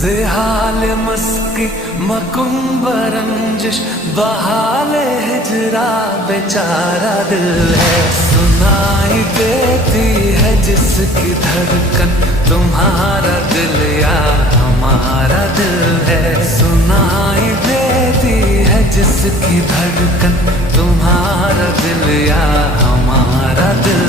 ज़ेहाल मस्की मकुम्ब रंजिश बहाल हिजरा बेचारा दिल है। सुनाई देती है जिसकी धड़कन तुम्हारा दिल या हमारा दिल है। सुनाई देती है जिसकी धड़कन तुम्हारा दिल या हमारा दिल